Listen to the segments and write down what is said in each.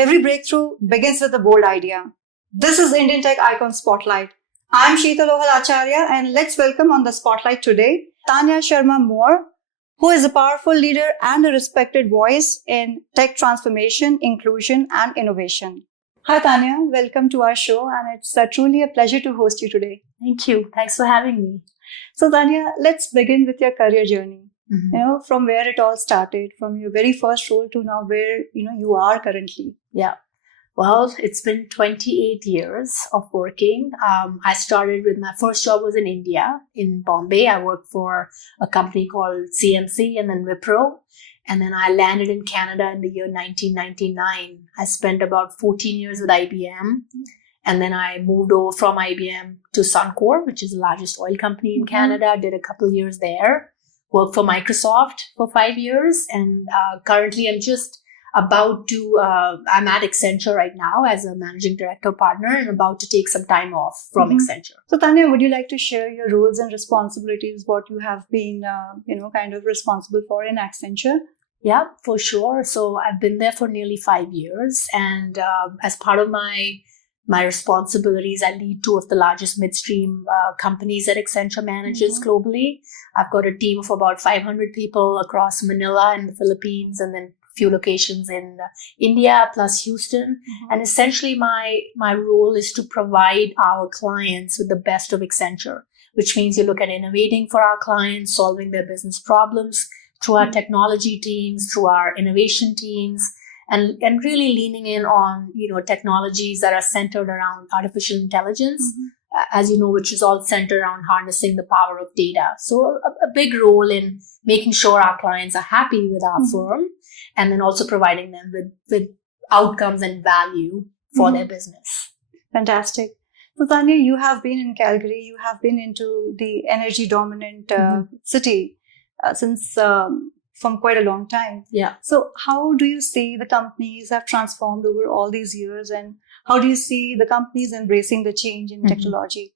every breakthrough begins with a bold idea. This is Indian Tech Icon Spotlight. I'm Sheetal Ohal Acharya, and let's welcome on the spotlight today Tanya Sharma Moore, who is a powerful leader and a respected voice in tech transformation, inclusion, and innovation. Hi Tanya, welcome to our show, and it's truly a pleasure to host you today. Thank you. Thanks for having me. So Tanya, let's begin with your career journey. From where it all started, from your very first role to now where, you are currently. Yeah. Well, it's been 28 years of working. I started with my first job was in India, in Bombay. I worked for a company called CMC and then Wipro. And then I landed in Canada in the year 1999. I spent about 14 years with IBM. And then I moved over from IBM to Suncor, which is the largest oil company in Canada. Did a couple of years there. Worked for Microsoft for 5 years. And currently I'm just I'm at Accenture right now as a managing director partner and about to take some time off from Accenture. So Tanya, would you like to share your roles and responsibilities, what you have been, kind of responsible for in Accenture? Yeah, for sure. So I've been there for nearly 5 years. And as part of my responsibilities, I lead two of the largest midstream companies that Accenture manages globally. I've got a team of about 500 people across Manila and the Philippines, and then a few locations in India plus Houston. And essentially my role is to provide our clients with the best of Accenture, which means you look at innovating for our clients, solving their business problems through our technology teams, through our innovation teams, and really leaning in on, technologies that are centered around artificial intelligence, as you know, which is all centered around harnessing the power of data. So a big role in making sure our clients are happy with our firm, and then also providing them with outcomes and value for their business. Fantastic. So Tanya, you have been in Calgary, you have been into the energy dominant city since from quite a long time. Yeah. So how do you see the companies have transformed over all these years, and how do you see the companies embracing the change in technology?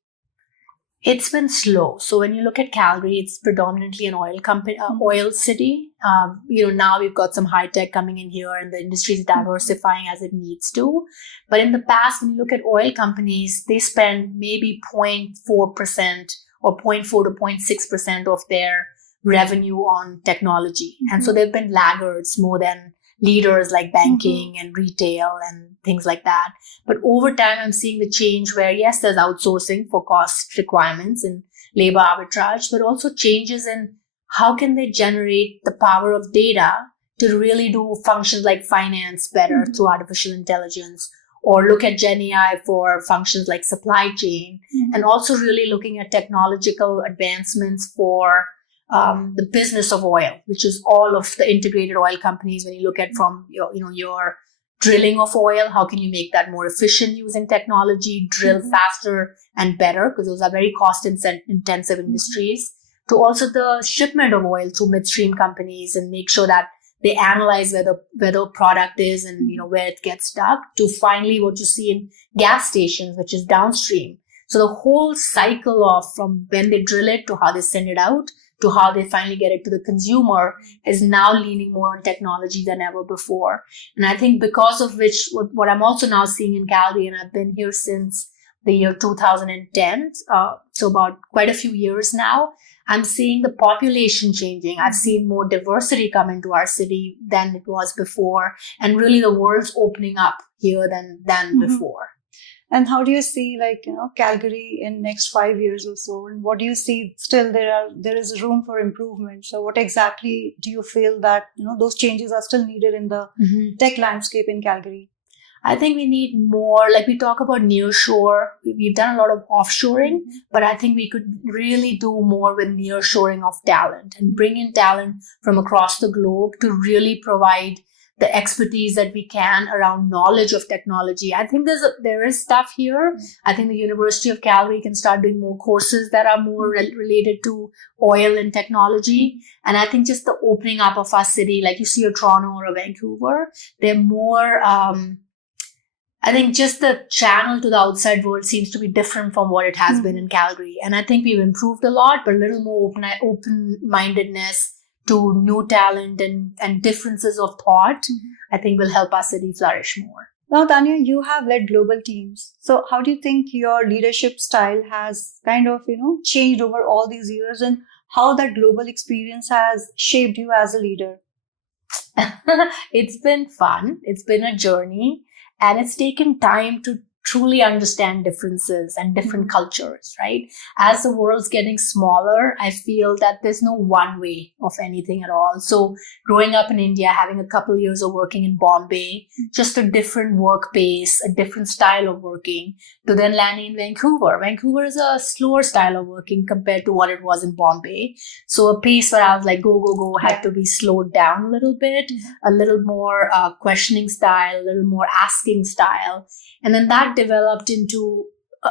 It's been slow. So when you look at Calgary, it's predominantly an oil company, oil city. Now we've got some high tech coming in here, and the industry is diversifying as it needs to. But in the past, when you look at oil companies, they spend maybe 0.4% or 0.4 to 0.6% of their revenue on technology. And so they've been laggards more than leaders like banking and retail and things like that. But over time, I'm seeing the change where, yes, there's outsourcing for cost requirements and labor arbitrage, but also changes in how can they generate the power of data to really do functions like finance better through artificial intelligence, or look at Gen AI for functions like supply chain, and also really looking at technological advancements for the business of oil, which is all of the integrated oil companies. When you look at from your drilling of oil, how can you make that more efficient using technology, drill faster and better, because those are very cost intensive industries, to also the shipment of oil through midstream companies and make sure that they analyze where the product is and where it gets stuck, to finally what you see in gas stations, which is downstream. So the whole cycle of from when they drill it to how they send it out to how they finally get it to the consumer is now leaning more on technology than ever before. And I think because of which, what I'm also now seeing in Calgary, and I've been here since the year 2010, so about quite a few years now, I'm seeing the population changing. I've seen more diversity come into our city than it was before, and really the world's opening up here than before. And how do you see, Calgary in next 5 years or so? And what do you see still there is room for improvement? So what exactly do you feel that, those changes are still needed in the tech landscape in Calgary? I think we need more, like we talk about nearshore. We've done a lot of offshoring, but I think we could really do more with nearshoring of talent and bring in talent from across the globe to really provide the expertise that we can around knowledge of technology. I think there is stuff here. I think the University of Calgary can start doing more courses that are more related to oil and technology. And I think just the opening up of our city, like you see a Toronto or a Vancouver, they're more, I think just the channel to the outside world seems to be different from what it has been in Calgary. And I think we've improved a lot, but a little more open-mindedness to new talent and differences of thought, I think will help our city flourish more. Now, Tanya, you have led global teams. So how do you think your leadership style has kind of, changed over all these years, and how that global experience has shaped you as a leader? It's been fun. It's been a journey, and it's taken time to truly understand differences and different cultures, right? As the world's getting smaller, I feel that there's no one way of anything at all. So growing up in India, having a couple years of working in Bombay, just a different work pace, a different style of working, to then landing in Vancouver. Vancouver is a slower style of working compared to what it was in Bombay. So a pace where I was like, go, go, go, had to be slowed down a little bit, a little more questioning style, a little more asking style. And then that developed into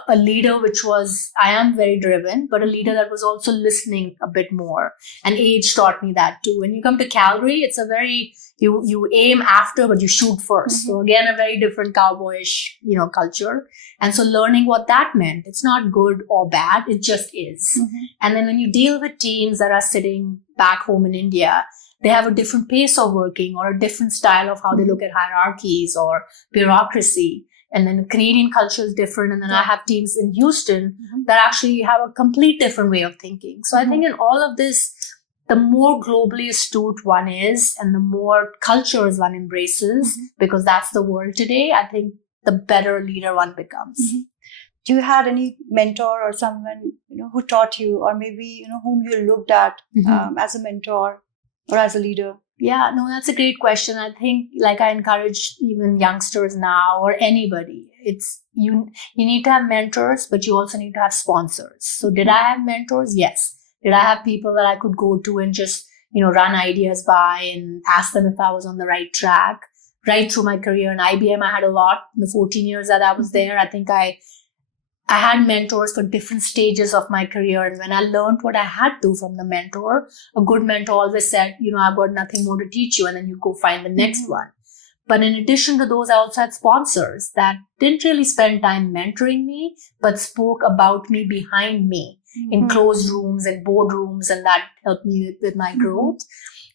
a leader which was, I am very driven, but a leader that was also listening a bit more. And age taught me that too. When you come to Calgary, it's a very, you aim after, but you shoot first. So again, a very different cowboyish, culture. And so learning what that meant, it's not good or bad, it just is. And then when you deal with teams that are sitting back home in India, they have a different pace of working or a different style of how they look at hierarchies or bureaucracy. And then Canadian culture is different. And then I have teams in Houston that actually have a complete different way of thinking. So I think in all of this, the more globally astute one is and the more cultures one embraces, because that's the world today, I think the better leader one becomes. Do you had any mentor or someone, who taught you, or maybe, whom you looked at as a mentor or as a leader? Yeah, no, that's a great question. I think like I encourage even youngsters now or anybody, it's you need to have mentors, but you also need to have sponsors. So did I have mentors? Yes. Did I have people that I could go to and just, run ideas by and ask them if I was on the right track? Right through my career in IBM, I had a lot. In the 14 years that I was there, I think I had mentors for different stages of my career. And when I learned what I had to from the mentor, a good mentor always said, I've got nothing more to teach you. And then you go find the next one. But in addition to those, I also had sponsors that didn't really spend time mentoring me, but spoke about me behind me in closed rooms and boardrooms. And that helped me with my growth.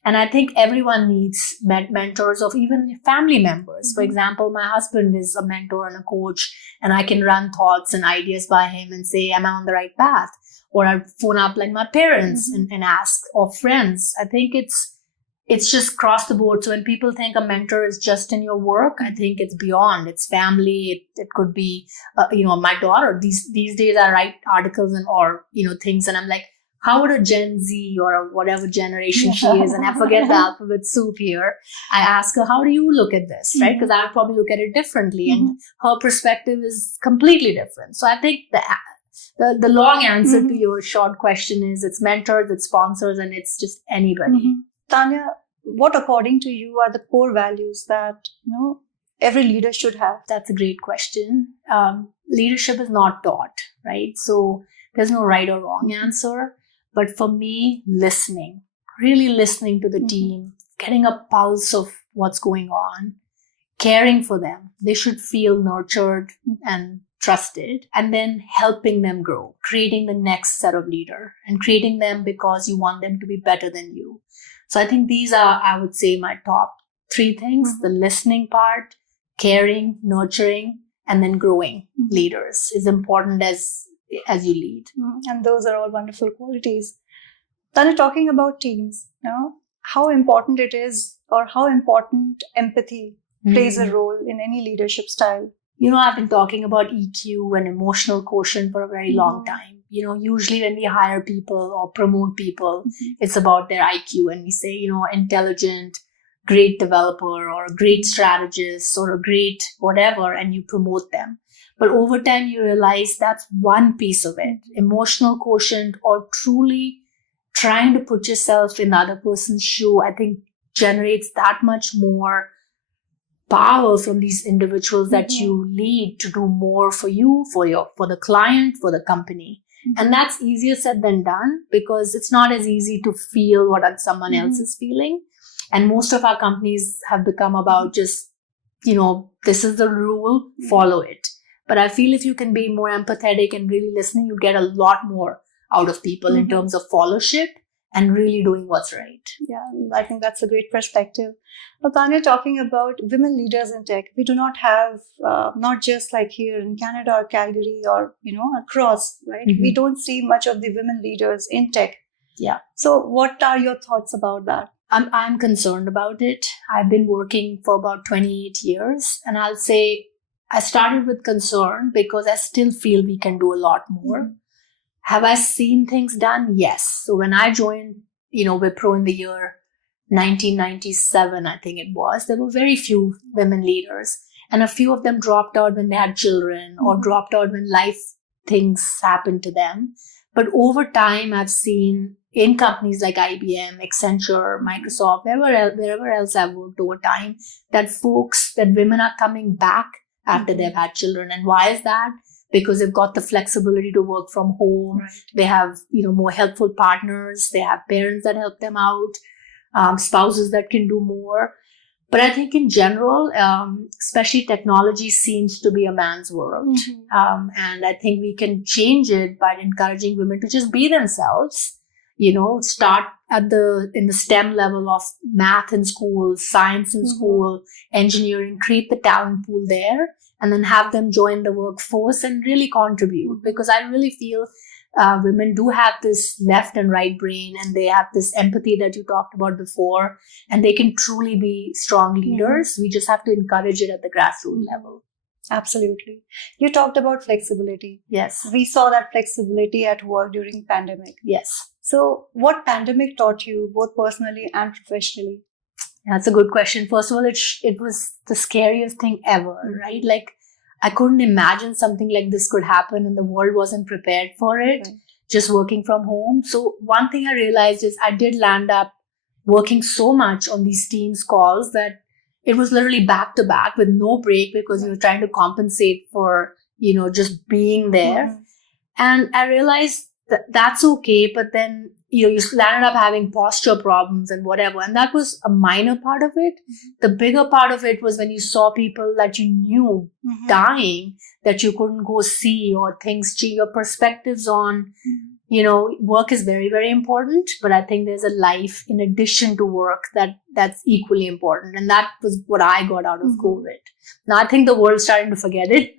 And I think everyone needs mentors of even family members. For example, my husband is a mentor and a coach, and I can run thoughts and ideas by him and say, am I on the right path? Or I phone up like my parents and ask, or friends. I think it's just across the board. So when people think a mentor is just in your work, I think it's beyond. It's family. It could be, my daughter. These days I write articles or things, and I'm like, how would a Gen Z or a whatever generation she is, and I forget the alphabet soup here, I ask her, how do you look at this, right? Because I would probably look at it differently, and her perspective is completely different. So I think the long answer to your short question is it's mentors, it's sponsors, and it's just anybody. Tanya, what according to you are the core values that, every leader should have? That's a great question. Leadership is not taught, right? So there's no right or wrong answer. But for me, listening, really listening to the team, getting a pulse of what's going on, caring for them. They should feel nurtured and trusted, and then helping them grow, creating the next set of leader and creating them because you want them to be better than you. So I think these are, I would say, my top three things: the listening part, caring, nurturing, and then growing leaders is important as you lead. And those are all wonderful qualities. Tanya, talking about teams, how important it is, or how important empathy plays a role in any leadership style. I've been talking about EQ and emotional quotient for a very long time. Usually when we hire people or promote people, it's about their IQ, and we say, intelligent, great developer or a great strategist or a great whatever, and you promote them. But over time, you realize that's one piece of it. Emotional quotient, or truly trying to put yourself in the other person's shoe, I think generates that much more power from these individuals that you lead to do more for you, for the client, for the company. And that's easier said than done, because it's not as easy to feel what someone else is feeling. And most of our companies have become about just, this is the rule, follow it. But I feel if you can be more empathetic and really listening, you get a lot more out of people in terms of followership and really doing what's right. Yeah, I think that's a great perspective. Now, Tanya, talking about women leaders in tech, we do not have, not just like here in Canada or Calgary or, across, right? Mm-hmm. We don't see much of the women leaders in tech. Yeah. So what are your thoughts about that? I'm concerned about it. I've been working for about 28 years, and I'll say I started with concern because I still feel we can do a lot more. Mm-hmm. Have I seen things done? Yes. So when I joined, Wipro in the year 1997, I think it was, there were very few women leaders, and a few of them dropped out when they had children or dropped out when life things happened to them. But over time, I've seen in companies like IBM, Accenture, Microsoft, wherever else I've worked over time, that women are coming back after they've had children. And why is that? Because they've got the flexibility to work from home. Right. They have, more helpful partners. They have parents that help them out, spouses that can do more. But I think in general, especially technology seems to be a man's world. Mm-hmm. And I think we can change it by encouraging women to just be themselves. Start in the STEM level of math in school, science in school, engineering, create the talent pool there, and then have them join the workforce and really contribute. Because I really feel women do have this left and right brain, and they have this empathy that you talked about before, and they can truly be strong leaders. We just have to encourage it at the grassroots level. Absolutely. You talked about flexibility. Yes. We saw that flexibility at work during pandemic. Yes. So what pandemic taught you, both personally and professionally? That's a good question. First of all, it was the scariest thing ever, right? Like, I couldn't imagine something like this could happen, and the world wasn't prepared for it, just working from home. So one thing I realized is I did land up working so much on these Teams calls that it was literally back to back with no break, because you were trying to compensate for, just being there. And I realized that that's okay, but then, you landed up having posture problems and whatever. And that was a minor part of it. The bigger part of it was when you saw people that you knew dying, that you couldn't go see, or things change, your perspectives on, work is very, very important. But I think there's a life in addition to work that's equally important. And that was what I got out of COVID. Now I think the world's starting to forget it.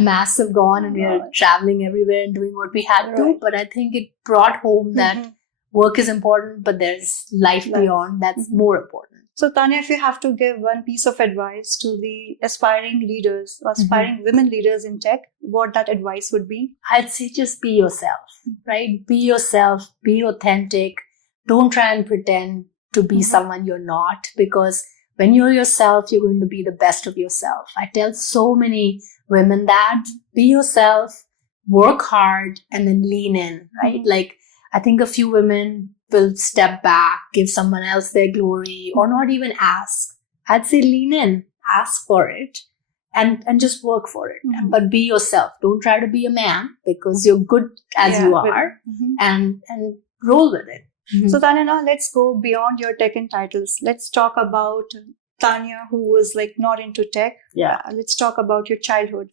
Masks have gone, and we are traveling everywhere and doing what we had to. But I think it brought home that work is important, but there's life beyond that's more important. So Tanya, if you have to give one piece of advice to the aspiring leaders, or aspiring women leaders in tech, what that advice would be? I'd say just be yourself, right? Be yourself, be authentic. Don't try and pretend to be someone you're not, because when you're yourself, you're going to be the best of yourself. I tell so many women that be yourself, work hard, and then lean in, right? Like, I think a few women will step back, give someone else their glory, or not even ask. I'd say lean in, ask for it, and just work for it. But be yourself. Don't try to be a man, because you're good as you are, and roll with it. So Tanya, now let's go beyond your tech and titles. Let's talk about Tanya, who was like not into tech. Let's talk about your childhood.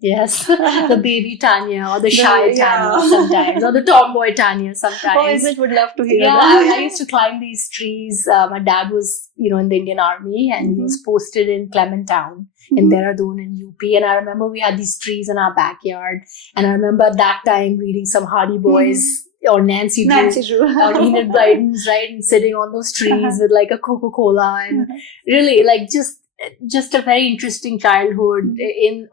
Yes, the baby Tanya, or the shy Tanya sometimes, or the tomboy Tanya sometimes. Oh, is it? Would love to hear that. that. I used to climb these trees. My dad was, in the Indian Army, and he was posted in Clement Town in Dehradun in UP. And I remember we had these trees in our backyard. And I remember at that time reading some Hardy Boys or Nancy Drew or Enid Blyton's, right? And sitting on those trees with like a Coca-Cola, and really like just a very interesting childhood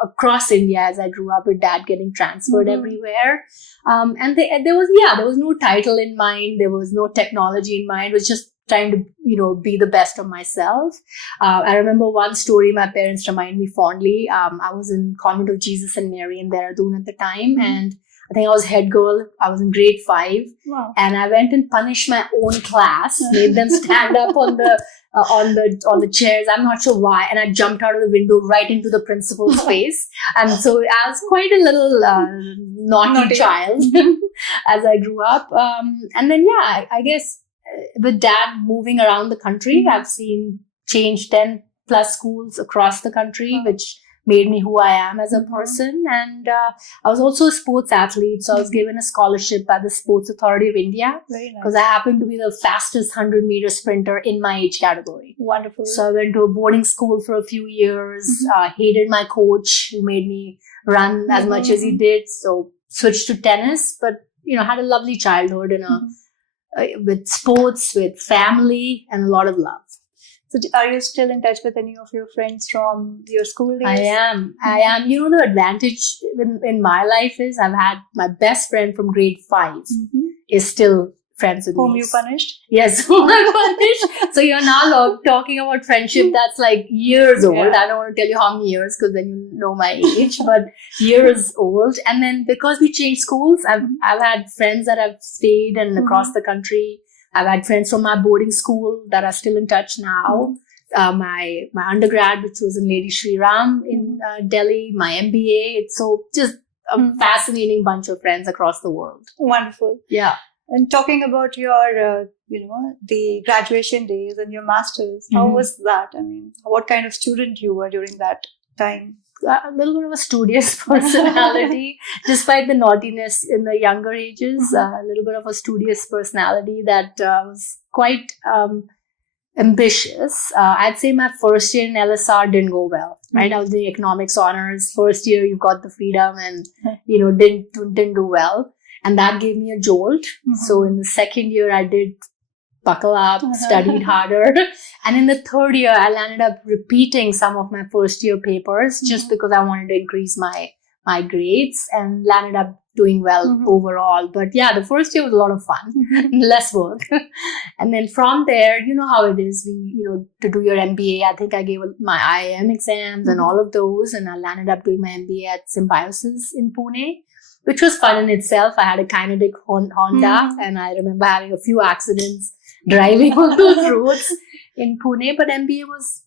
across India as I grew up, with dad getting transferred everywhere. And there was no title in mind. There was no technology in mind. It was just trying to, be the best of myself. I remember one story my parents remind me fondly. I was in Convent of Jesus and Mary in Dehradun at the time. And I think I was head girl. I was in grade 5. Wow. And I went and punished my own class, made them stand up on the chairs. I'm not sure why. And I jumped out of the window right into the principal's face. And so I was quite a little naughty child as I grew up. And then, I guess with dad moving around the country, I've seen change 10 plus schools across the country, which made me who I am as a person. And I was also a sports athlete. So I was given a scholarship by the Sports Authority of India because I happened to be the fastest 100-meter sprinter in my age category. Wonderful. So I went to a boarding school for a few years, hated my coach who made me run as much as he did. So switched to tennis, but, had a lovely childhood and with sports, with family, and a lot of love. So are you still in touch with any of your friends from your school days? I am. The advantage in my life is I've had my best friend from grade 5 is still friends with me. Whom you punished? Yes, whom I punished. So you're now talking about friendship that's like years old. I don't want to tell you how many years because then you know my age, but years old. And then because we changed schools, I've had friends that have stayed and across the country. I've had friends from my boarding school that are still in touch now. My undergrad, which was in Lady Shri Ram in Delhi, my MBA. It's so just a fascinating bunch of friends across the world. Wonderful. Yeah. And talking about your, the graduation days and your masters, how was that? I mean, what kind of student you were during that time? A little bit of a studious personality, despite the naughtiness in the younger ages. A little bit of a studious personality that was quite ambitious. I'd say my first year in LSR didn't go well. Right, I was doing economics honors. First year, you got the freedom, and didn't do well. And that gave me a jolt. So in the second year, I did buckle up, studied harder. And in the third year, I landed up repeating some of my first year papers just because I wanted to increase my grades and landed up doing well overall. But yeah, the first year was a lot of fun, less work. And then from there, you know how it is. To do your MBA, I think I gave my IIM exams and all of those. And I landed up doing my MBA at Symbiosis in Pune, which was fun in itself. I had a kinetic Honda and I remember having a few accidents driving on those roads in Pune, but MBA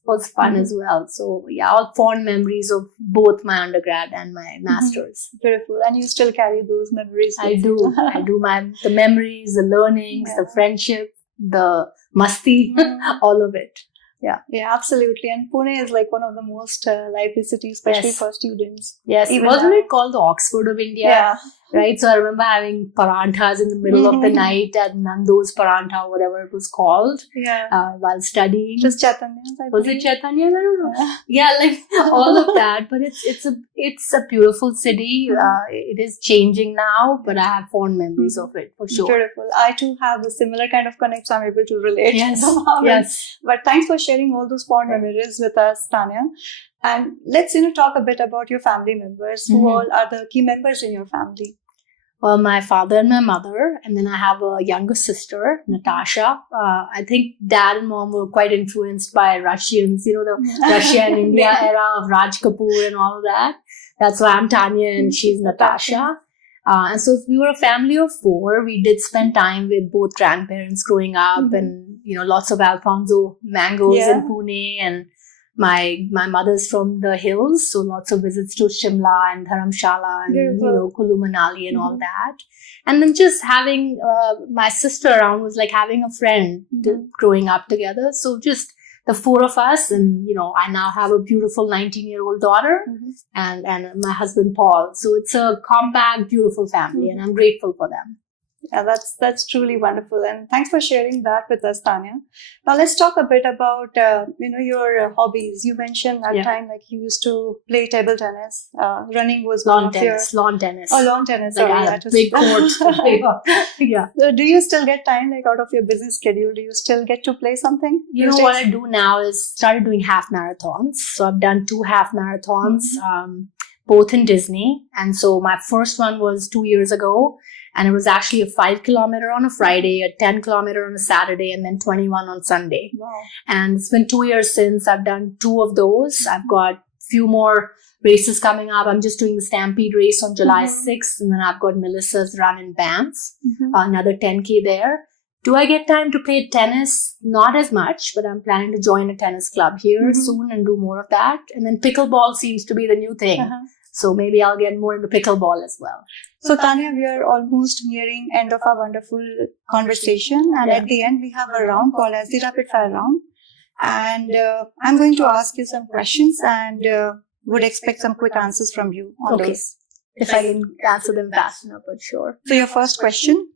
was fun as well. So yeah, all fond memories of both my undergrad and my masters. Beautiful. And you still carry those memories? I do. The memories, the learnings, the friendship, the masti, all of it. Yeah, absolutely. And Pune is like one of the most lively cities, especially for students. Yes, wasn't it called the Oxford of India? Yeah. Right, so I remember having paranthas in the middle of the night at Nando's Parantha, whatever it was called, while studying. Just Chaitanya. Was it Chaitanya? I don't know. Yeah, like all of that. But it's a beautiful city. It is changing now, but I have fond memories of it for sure. Beautiful. I too have a similar kind of connect, so I'm able to relate. Yes. But thanks for sharing all those fond memories with us, Tanya. And let's talk a bit about your family members. Who all are the key members in your family? Well, my father and my mother, and then I have a younger sister, Natasha. I think dad and mom were quite influenced by Russians, the Russia and India era of Raj Kapoor and all of that. That's why I'm Tanya and she's Natasha. And so we were a family of 4. We did spend time with both grandparents growing up and, lots of Alfonso mangoes in Pune, and my mother's from the hills, so lots of visits to Shimla and Dharamshala and Kulu Manali and all that. And then just having my sister around was like having a friend growing up together. So just the 4 of us, and I now have a beautiful 19-year-old daughter and my husband Paul. So it's a compact, beautiful family, and I'm grateful for them. Yeah, that's truly wonderful, and thanks for sharing that with us, Tanya. Now let's talk a bit about your hobbies. You mentioned that time like you used to play table tennis. Running was lawn tennis. Lawn tennis. Oh, lawn tennis. Like big courts. Yeah. So do you still get time, like out of your busy schedule? Do you still get to play something? You know what I do now is started doing half marathons. So I've done 2 half marathons, both in Disney, and so my first one was 2 years ago. And it was actually a 5-kilometer on a Friday, a 10-kilometer on a Saturday, and then 21 on Sunday. Wow. And it's been 2 years since I've done 2 of those. I've got a few more races coming up. I'm just doing the Stampede race on July 6th. And then I've got Melissa's run in Banff, another 10K there. Do I get time to play tennis? Not as much, but I'm planning to join a tennis club here soon and do more of that. And then pickleball seems to be the new thing. So maybe I'll get more into pickleball as well. So Tanya, we are almost nearing end of our wonderful conversation. And at the end, we have a round called as the rapid fire round. And I'm going to ask you some questions, and would expect some quick answers from you on Okay. those. If I can answer them fast enough, but sure. So your first question,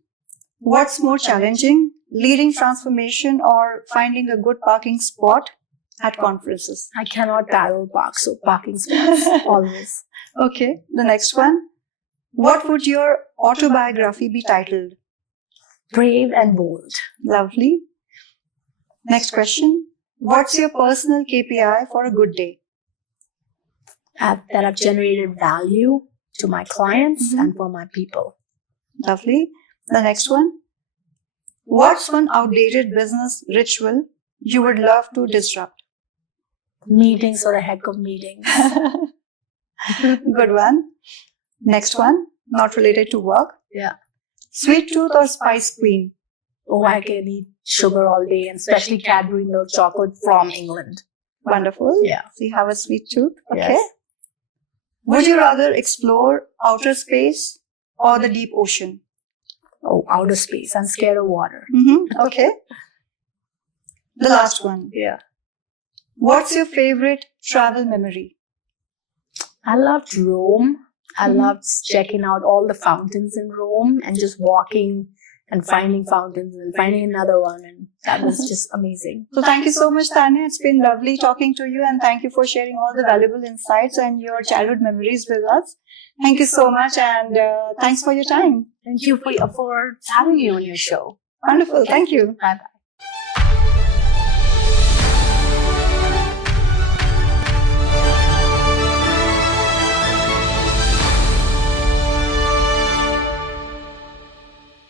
what's more challenging, leading transformation or finding a good parking spot at conferences? I cannot parallel park, so parking spots, always. Okay, the next one, what would your autobiography be titled? Brave and bold. Lovely. Next question, what's your personal KPI for a good day? That I've generated value to my clients Mhm. and for my people. Lovely. The next one, what's one outdated business ritual you would love to disrupt? Meetings are a heck of meetings. Good one. Next one, not related to work. Yeah. Sweet tooth or spice queen? Oh, I can eat sugar all day, and especially Cadbury milk chocolate from England. Wonderful. Yeah. So you have a sweet tooth. Okay. Yes. Would you rather explore outer space or the deep ocean? Oh, outer space. I'm scared of water. Okay. The last one. Yeah. What's your favorite travel memory? I loved Rome. I Mhm. loved checking out all the fountains in Rome and just walking and finding fountains and finding another one. And that was just amazing. So thank you so much, Tanya. It's been lovely talking to you, and thank you for sharing all the valuable insights and your childhood memories with us. Thank you so much, and thanks for your time. Thank you for having me on your show. Wonderful. Thank you. Bye-bye.